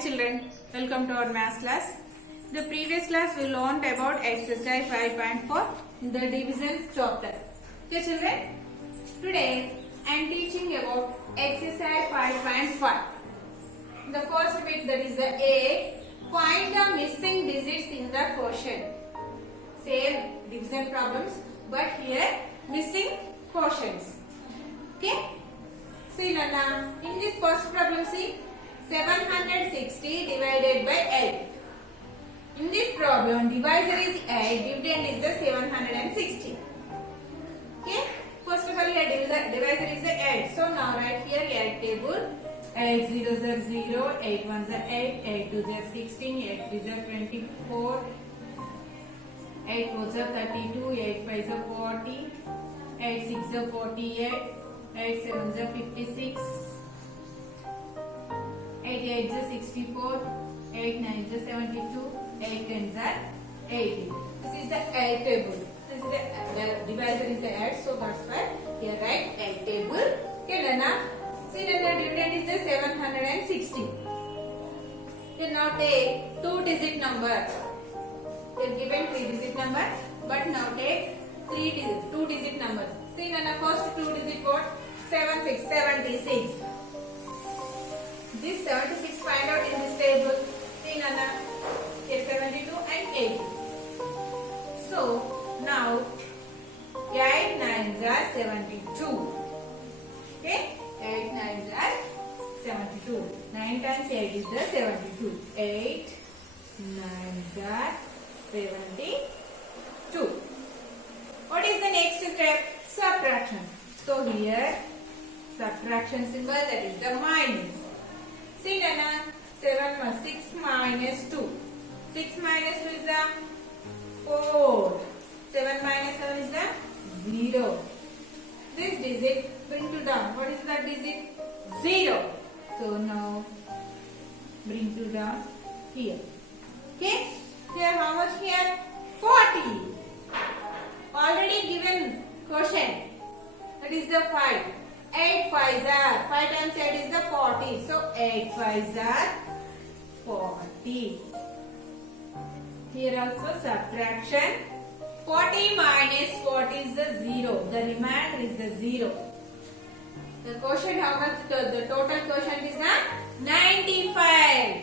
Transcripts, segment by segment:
children, welcome to our math class. The previous class we learned about exercise 5.4 the divisions chapter. Okay children, today I am teaching about exercise 5.5. The first bit, that is the A, find the missing digits in the quotient. Same division problems but here missing quotients. Okay. See Nana, in this first problem see 760 divided by 8. In this problem, divisor is 8, dividend is the 760. Okay, first of all here divisor is the 8. So now write here 8 table. 8 zeros are 0, 8 ones are 8, 8 twos are 16, 8 threes are 24, 8 fours are 32, 8 fives are 40, 8 sixes are 48, 8 sevens are 56. 8 8s are 64, 8 9s are 72, 8 10s are 80. This is the 8 table. This is the divisor is the 8, so that's why here write 8 table. Okay, Nana. See, Nana, dividend is the 760. Okay, now take 2-digit number. They are given 3-digit number, but now take 2-digit numbers. See, Nana, first 2-digit what? 76. This 76 find out in this table. See Nana, here 72 and 80. So now 8 9s are 72. Okay, 8 9s are 72. 9 times 8 is the 72. 8 9s are 72. What is the next step? Subtraction. So here subtraction symbol, that is the minus. See Nana, 6 minus 2. 6 minus 2 is the 4. 7 minus 7 is the 0. This digit bring to down. What is that digit? 0. So now bring to down here. Okay. Here how much here? 40. Already given quotient. That is the 5. 8 5s are 5 times 8 is the 40. So 8 5s are 40. Here also subtraction. 40 minus 40 is the 0. The remainder is the 0. The quotient, how much? The total quotient is the 95.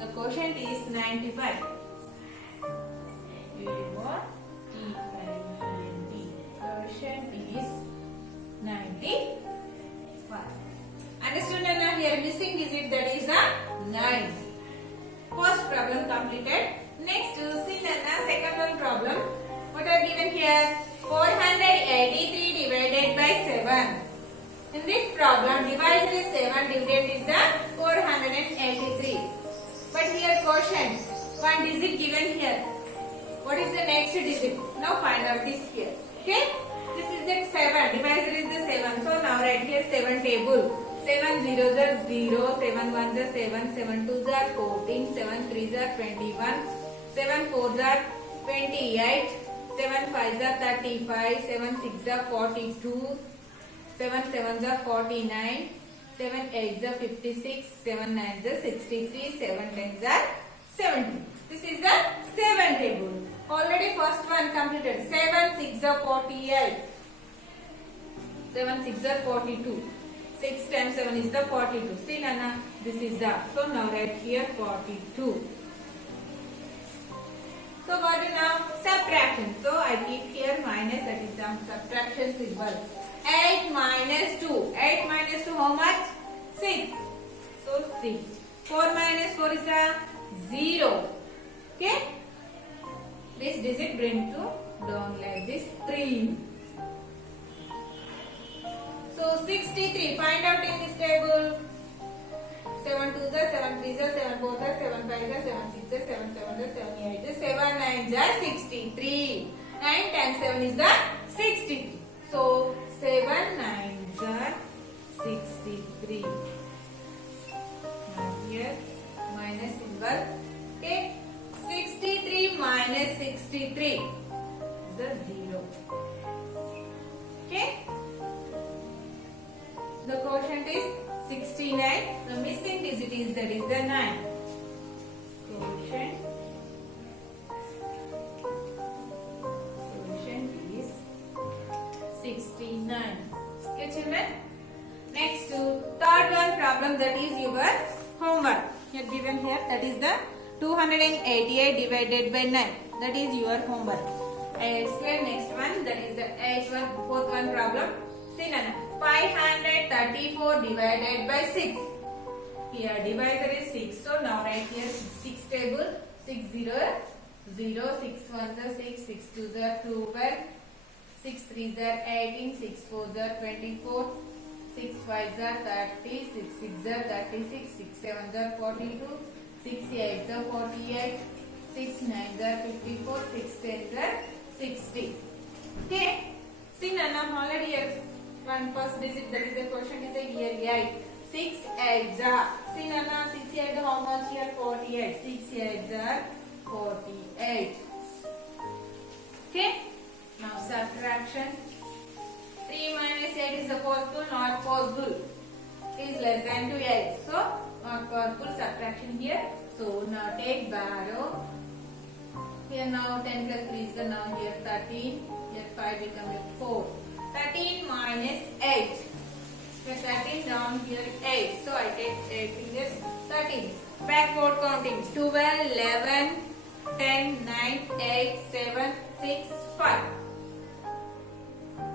The quotient is 95. Quotient is 95. Understood Nana? Here missing digit, that is a 9. First problem completed. Next see Nana, second one problem. What are given here? 483 divided by 7. In this problem, divisor is 7, dividend is the 483. But here quotient, one digit given here. What is the next digit? Now find out this here. Okay? This is the 7. Divisor is the 7. So now write here 7 table. 7 zeros are 0. 7 ones are 7. 7 twos are 14. 7 threes are 21. 7 fours are 28. 7 fives are 35. 7 sixes are 42. 7 sevens are 49. 7 eights are 56. 7 nines are 63. 7 tens are 70. This is the 7 table. Already first one completed. 7 6 are 48. 7 6 are 42. 6 times 7 is the 42. See Nana, this is the. So now write here 42. So what is now? Subtraction. So I keep here minus, that is the subtraction symbol. 8 minus 2. 8 minus 2 how much? 6. So 6. 4 minus 4 is a 0. Okay? This digit bring to down like this 3. So 63. Find out in this table. 7 2s are 7 3s are 7 4s are 7 5s are 7 6s are 7 7s are 7 8s are 7 9s are 63. 9 times 7 is the 63. So 7 9s are 63. Now here minus symbol. Okay. 63 minus 63 is the 0. Okay. The quotient is 69. The missing digit is, that is the 9. given here. That is the 288 divided by 9. That is your homework. I explain next one. That is the H1 fourth one problem. See Nana. 534 divided by 6. Here divisor is 6. So now write here 6 table. 6 0 0 6 1 6 6 2 12 6 3 18 6 4 24 6 5 30 6 6 36 6 7 42 6 8 48 6 9 54 6 10 60. Okay. See Nana, already here one first digit, that is the question is here 8. 6 8 see Nana, 6 8 how much here? 48. 6 8 48. Okay. Now subtraction. 3 minus 8 is possible, not possible. It is less than 2 8. So not possible. Subtraction here. So now take borrow. Here now 10 plus 3 is the now here 13. Here 5 become 4. 13 minus 8. Here 13 down here 8. So I take 8 fingers 13. Backward counting 12, 11, 10, 9, 8, 7, 6, 5.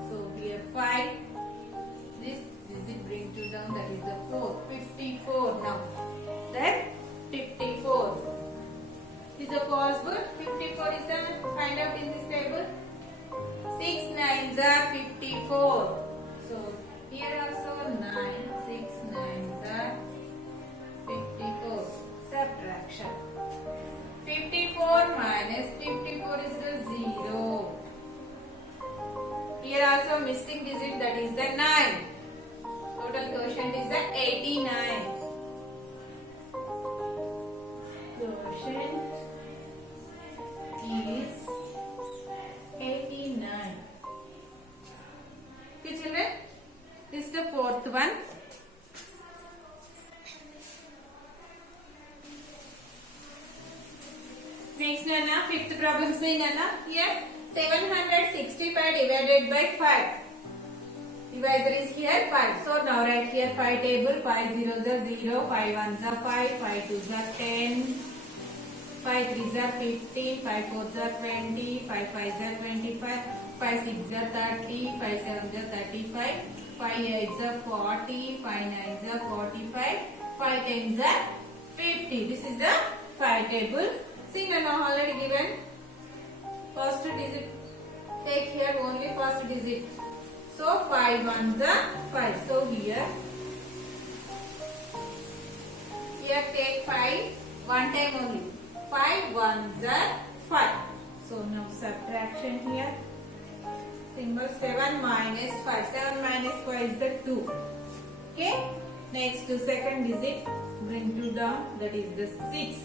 So here 5. This digit bring to down, that is the 4. 54 now. Then 54. Is it possible? 54 is the find out in this table. 6 9s are 54. So here also 9. 6 9s are 54. Subtraction. 54 minus 54 is the 0. Here also missing digit, that is the 9. Total quotient is the 89. Quotient is 89. Okay children, this is the fourth one. Next Nana, fifth problem. See Nana, here 765 divided by 5. Divisor is here 5. So now write here 5 table. 5 zeros are 0, 5 ones are 5, 5 twos are 10, 5 threes are 15, 5 fours are 20, 5 fives are 25, 5 sixes are 30, 5 sevens are 35, 5 eights are 40, 5 nines are 45, 5 tens are 50. This is the 5 table. See now already given. First digit. Take here only first digit. So 5 ones are 5. So here take 5 one time only. 5 ones are 5. So now subtraction here. Symbol 7 minus 5. 7 minus 5 is the 2. Okay. Next to second digit. Bring 2 down. That is the 6.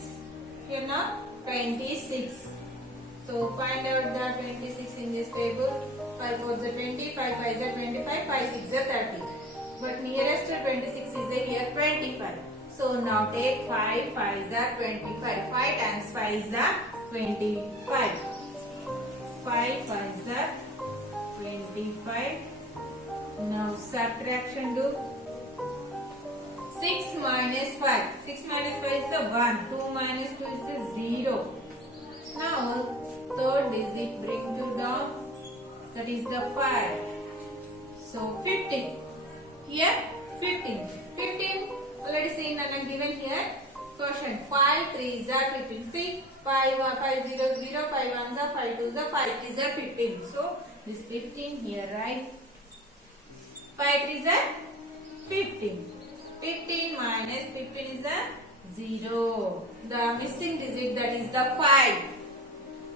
Here now 26. So find out the 26 in this table. 5 4s are 20. 5 5s are 25. 5 6s are 30. But nearest to 26 is the here 25. So now take 5 5s are 25. 5 times 5 is 25. 5 5s are 25. Now subtraction do. 6 minus 5. 6 minus 5 is the 1. 2 minus 2 is the 0. Now third digit bring to down. That is the 5. So 15. Here 15. 15 already seen and given here. Question 5 3s are 15. See 5 5 0 0 5 1s are 5 2s are 5 3s are 15. So this 15 here right. 5 3s are 15. 15 minus 15 is a 0. The missing digit, that is the 5.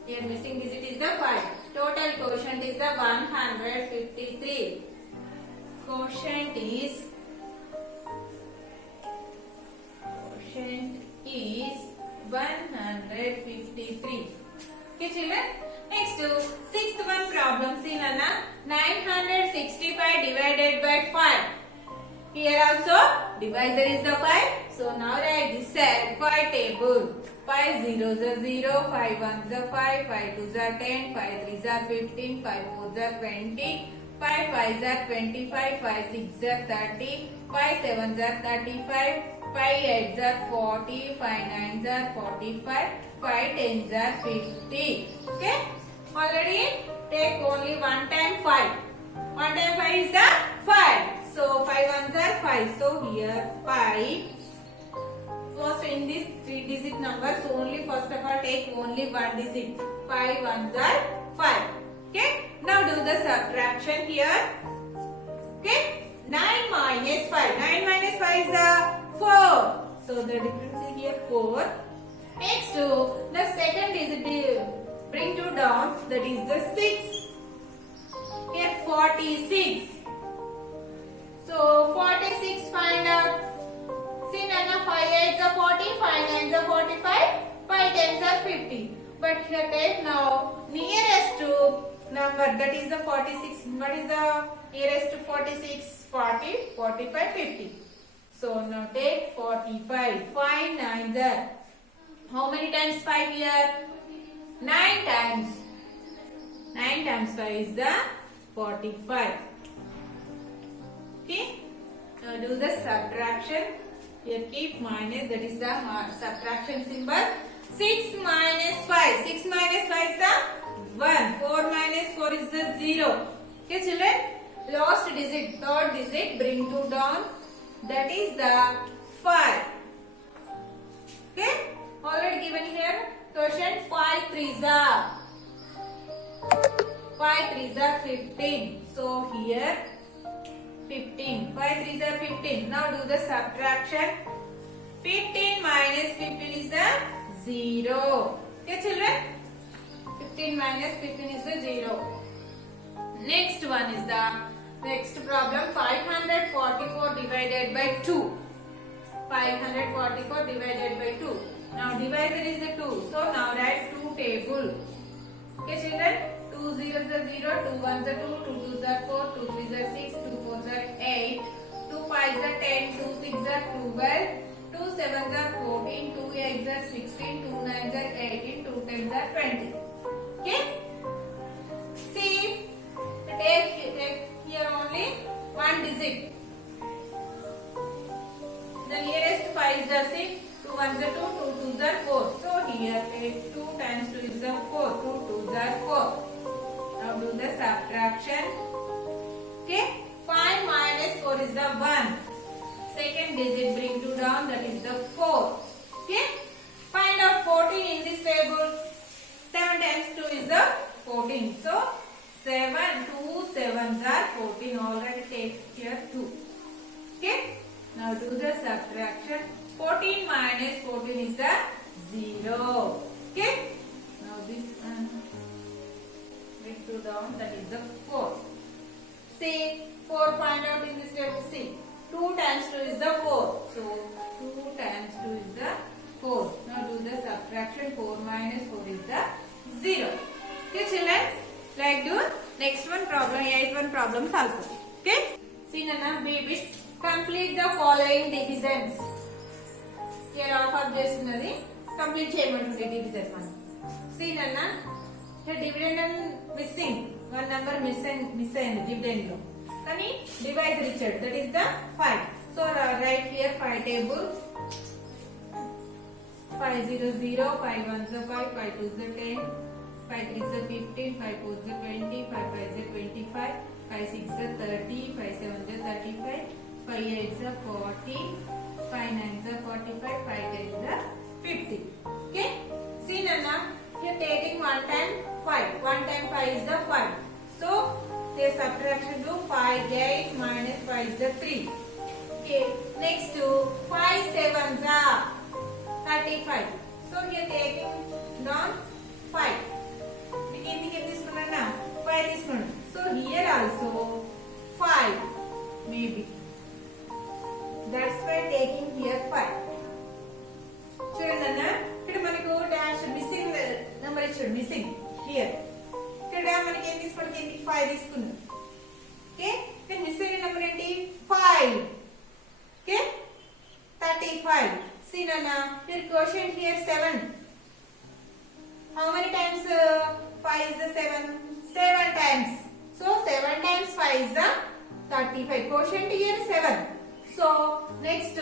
Here missing digit is the 5. Total quotient is the 153. Quotient is 153. Okay children. Next to sixth one problem. See Nana, 965 divided by 5. Here also divisor is the 5. So now write this side 5 table. 5 zeros are 0, 5 ones are 5, 5 twos are 10, 5 threes are 15, 5 fours are 20, 5 fives are 25, 5 sixes are 30, 5 sevens are 35, 5 8s are 40, 5 9s are 45, 5 10s are 50. Okay? Already take only one time 5. One time 5 is the 5. So 5 ones are 5. So here 5. First in this 3-digit number, so only first of all take only one digit. 5 ones are 5. Okay? Now do the subtraction here. Okay? 9 minus 5. 9 minus 5 is the 4. So the difference is here 4. Next to the second digit bring to down, that is the 6. Here 46. So 46 find out. See Nana, 5 8s are 40, 5 9s are 45, 5 10s are 50. But here take now nearest to number, that is the 46. What is the nearest to 46? 40, 45, 50. So now take 45. 5 9s are. How many times 5 here? 9 times. 9 times 5 is the 45. Okay? Now do the subtraction. Here keep minus, that is the subtraction symbol. 6 minus 5. 6 minus 5 is the 1. 4 minus 4 is the 0. Okay children? Last digit, third digit, bring 2 down. That is the 5. Okay? Already given here. Question 5 3s are. 5 3s are 15. So here 15. 5 3s are 15. Now do the subtraction. 15 minus 15 is the 0. Okay children? 15 minus 15 is the 0. Next one is the next problem. 544 divided by 2. 544 divided by 2. Now divisor is the 2. So now write 2 table. Okay children? 2 zeros are 0, 2 ones are 2, 2 twos are 4, 2 threes are 6, 2 fours are 8, 2 fives are 10, 2 sixes are 12, 2 sevens are 14, 2 eights are 16, 2 nines are 18, 2 tens are 20. Okay? See, take here only one digit. The nearest 5 is the 6, 2 ones are 2, 2 twos are 4. So here take 2 times 2 is the 4, 2 twos are 4. Now do the subtraction. Okay? 5 minus 4 is the 1. Second digit bring 2 down, that is the 4. Okay? Find out 14 in this table. 7 times 2 is the 14. So 7, 2 sevens are 14. Already take here 2. Okay? Now do the subtraction. 14 minus 14 is the 0. Okay? Now this one. Bring 2 down, that is the 4. See, 4 find out in this table. See, 2 times 2 is the 4. So, 2 times 2 is the 4. Now do the subtraction. 4 minus 4 is the 0. Okay children? Like do next one problem, 8th one problems also. Okay? See Nana, baby, complete the following divisions. Here half of చేస్తున్నది complete చేయమంటుంది division one. See Nana, here dividend and missing. One number miss అయింది dividend లో. కానీ divisor ఇచ్చాడు, that is the 5. So write here 5 table. 5 0 0, 5 1 is 5, 5 2 is 10, 5 3 is 15, 5 4 is 20, 5 5 is 25, 5 6 is 30, 5 7 is 35, 5 8 is 40, 5 9 is 45, 5 10 is 50. Okay? See Nana, here taking 1 time 5. 1 time 5 is the 5. So, the subtraction to 5 8 minus 5 is the 3. Okay, next to 5 7s are 35. So, here taking down 5. So, here also 5 maybe. That's why taking here 5. చూడండి ఇక్కడ మనకు dash missing number ఇచ్చాడు, missing here. ఇక్కడ మనకి ఏం తీసుకోవడానికి ఏంటి 5 తీసుకున్నాం. ఓకే, ఇక్కడ మిస్ అయిన నెంబర్ ఏంటి 5. Okay, 35. See Nana, your quotient here 7. How many times 5 is the 7? 7 times. So 7 times 5 is the 35. Quotient here 7. So next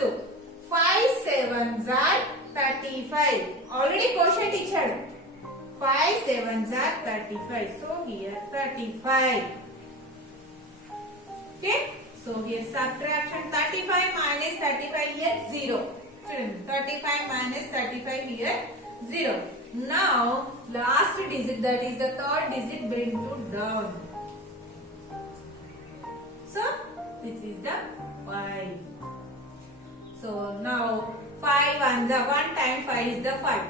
5 sevens are 35. Already quotient ichadu. 5 sevens are 35. So here 35. Okay. So here subtraction 35 minus 35 here 0. 35 minus 35 here 0. Now last digit, that is the third digit, bring to down. So this is the 5. So now 5 ones are 1 time 5 is the 5.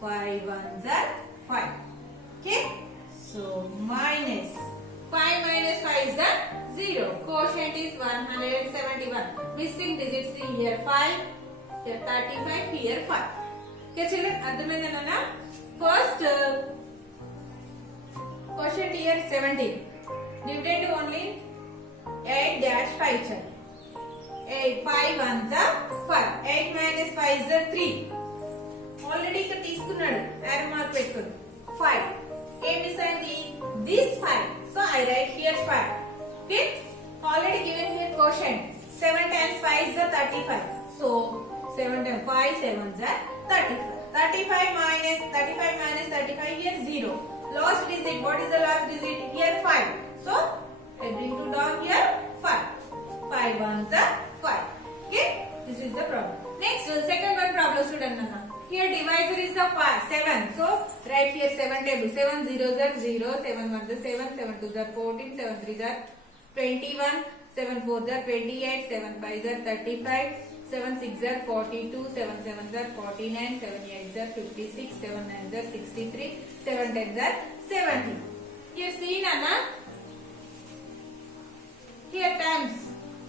5 ones are 5. Okay. So minus 5 minus 5 is the 0. Quotient is 171. Missing digits see here 5, here 35, here 5. Okay children, adhamayinda first quotient here 17. Dividend only 8 dash 5 chal. 8 5 ones are 5. 8 minus 5 is the 3. Already ఇక్కడ తీసుకున్నాడు arrow mark పెట్టుకొని 5. ఏం miss అయింది? This 5. So I write here 5. Okay. Already given here quotient. 7 times 5 is the 35. So 7 times 5 sevens are 35. 35 minus 35 here 0. Last digit. What is the last digit? Here 5. So I bring to down here 5. 5 ones are 5. Okay. This is the problem. Next second one problem student. Here divisor is the 7. So write here 7 table. 7 zeros are 0. 7 ones are 7. 7 twos are 14. 7 threes are 21. 7 fours are 28. 7 fives are 35. 7 6 are 42. 7 sevens are 49. 7 8s are 56. 7 9s are 63. 7 10s are 70. Here see Nana. Here times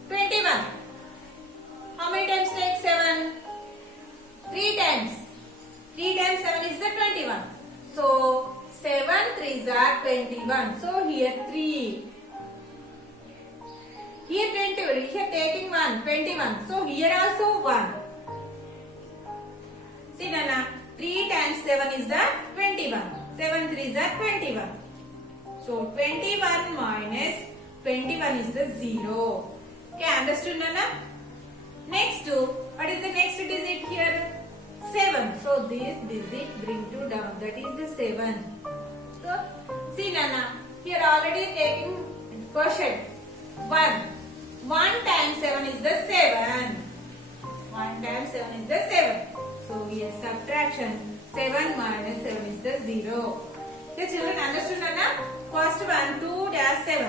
21. How many times take 7? 3 times. 3 times 7 is the 21. So 7 3s are 21. So here 3. Here 21. Here taking 1. 21. So here also 1. See Nana. 3 times 7 is the 21. 7 3s are 21. So 21 minus 21 is the 0. Okay, understood Nana? Next, what is the next digit here? 7. So this digit bring to down. That is the 7. So see Nana, here already taking quotient 1. 1 times 7 is the 7. 1 times 7 is the 7. So here subtraction 7 minus 7 is the 0. Okay children, understood Nana? First one 2 dash 7.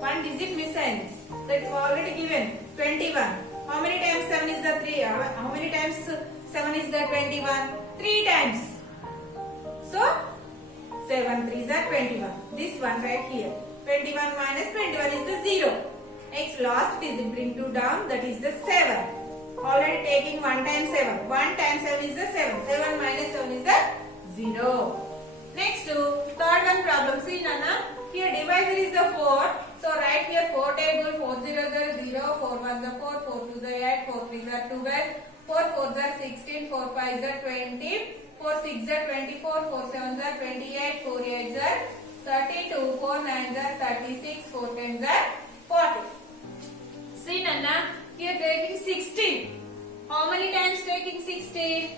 1 digit missing. That is already given 21. How many times 7 is the 3? How many times 7 is the 21? 3 times. So 7 3s are 21. This one right here. 21 minus 21 is the 0. Next last digit bring to down, that is the 7. Already taking 1 times 7. 1 times 7 is the 7. 7 minus 7 is the 0. Next third one problem. See Nana, here divisor is the 4. So write here 4 table. 4 zeros are 0. 4 ones are 4. 4 twos are 8. 4 threes are 12. 4 fours are 16. 4 fives are 20. 4 6 are 24. 4 sevens are 28. 4 8s are 32. 4 9s are 36. 4 10s are 40. See Nana, here taking 16. How many times taking 16?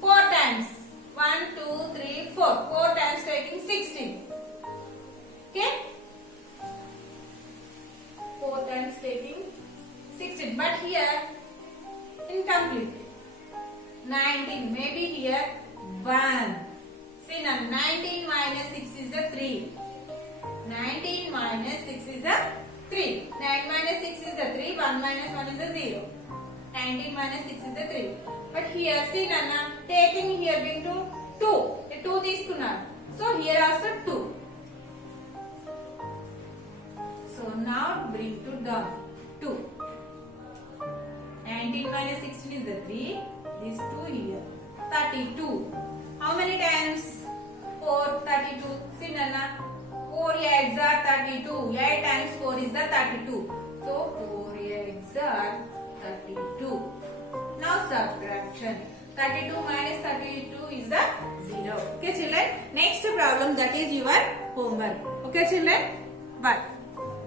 4 times. 1 2 3 4. 4 times taking 16. Okay? 4 times taking 16. But here incomplete. 19. Maybe here 1. See now 19 minus 6 is a 3. 19 minus 6 is a 3. 9 minus 6 is a 3. 1 minus 1 is a 0. 19 minus 6 is a 3. But here see Nana, taking here bring to 2. 2 తీసుకున్నాను. So here also 2. So now bring to down 2. 19 minus 16 is the 3. This 2 here. 32. How many times? 4, 32. See Nana, 4 eggs are 32. 8 times 4 is the 32. So 4 eggs are 32. Now subtraction. 32 minus 32 is the 0. Okay children. Next problem, that is your homework. Okay children. Bye.